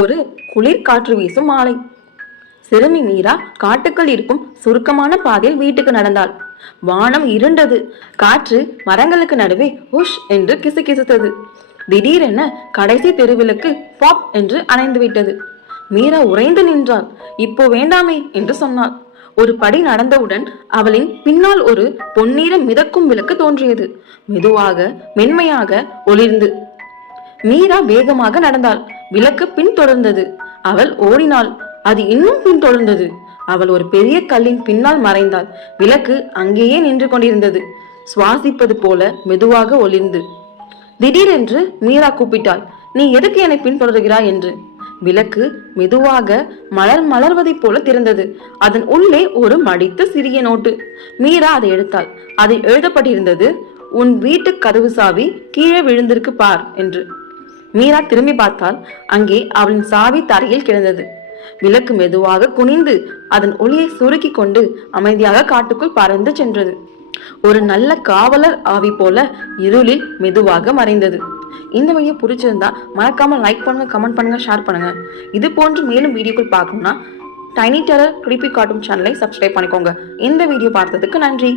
ஒரு குளிர் காற்று வீசும் மாலை. சிறுமி மீரா காட்டுக்குள் இருக்கும் சுருக்கமான பாதையில் வீட்டுக்கு நடந்தாள். வானம் இருண்டது. காற்று மரங்களுக்கு நடுவே உஷ் என்று கிசுகிசுத்தது. திடீரென கடைசி தெருவிளக்கு பாப் என்று அணைந்து விட்டது. மீரா உறைந்து நின்றாள். இப்போ வேண்டாமே என்று சொன்னாள். ஒரு படி நடந்தவுடன் அவளின் பின்னால் ஒரு பொன்னிற மிதக்கும் விளக்கு தோன்றியது. மெதுவாக மென்மையாக ஒளிர்ந்து மீரா வேகமாக நடந்தாள். விளக்கு பின்தொடர்ந்தது. அவள் ஓடினாள். அது இன்னும் பின்தொடர்ந்தது. அவள் ஒரு பெரிய கல்லின் பின்னால் மறைந்தாள். விளக்கு அங்கேயே நின்று கொண்டிருந்தது, சுவாசிப்பது போல மெதுவாக ஒளிர்ந்து. திடீரென்று மீரா கூப்பிட்டாள், நீ எதுக்கு என்னை பின்தொடர்கிறாய் என்று. விளக்கு மெதுவாக மலர்வதைப் போல திறந்தது. அதன் உள்ளே ஒரு மடித்த சிறிய நோட்டு. மீரா அதை எடுத்தாள். அதில் எழுதப்பட்டிருந்தது, உன் வீட்டு கதவு சாவி கீழே விழுந்திருக்கு பார் என்று. மீரா திரும்பி பார்த்தால் அங்கே அவளின் சாவி தரையில் கிடந்தது. விளக்கு மெதுவாக குனிந்து அதன் ஒளியை சுருக்கி கொண்டு அமைதியாக காட்டுக்குள் பறந்து சென்றது. ஒரு நல்ல காவலர் ஆவி போல இருளில் மெதுவாக மறைந்தது. இந்த வீடியோ பிடிச்சிருந்தா மறக்காம லைக் பண்ணுங்க, கமெண்ட் பண்ணுங்க, ஷேர் பண்ணுங்க. இது போன்று மேலும் வீடியோக்கள் பார்க்கணும்னா டைனி டெரர் கிரிப்பி கார்ட்டூன் சேனலை சப்ஸ்கிரைப் பண்ணிக்கோங்க. இந்த வீடியோ பார்த்ததுக்கு நன்றி.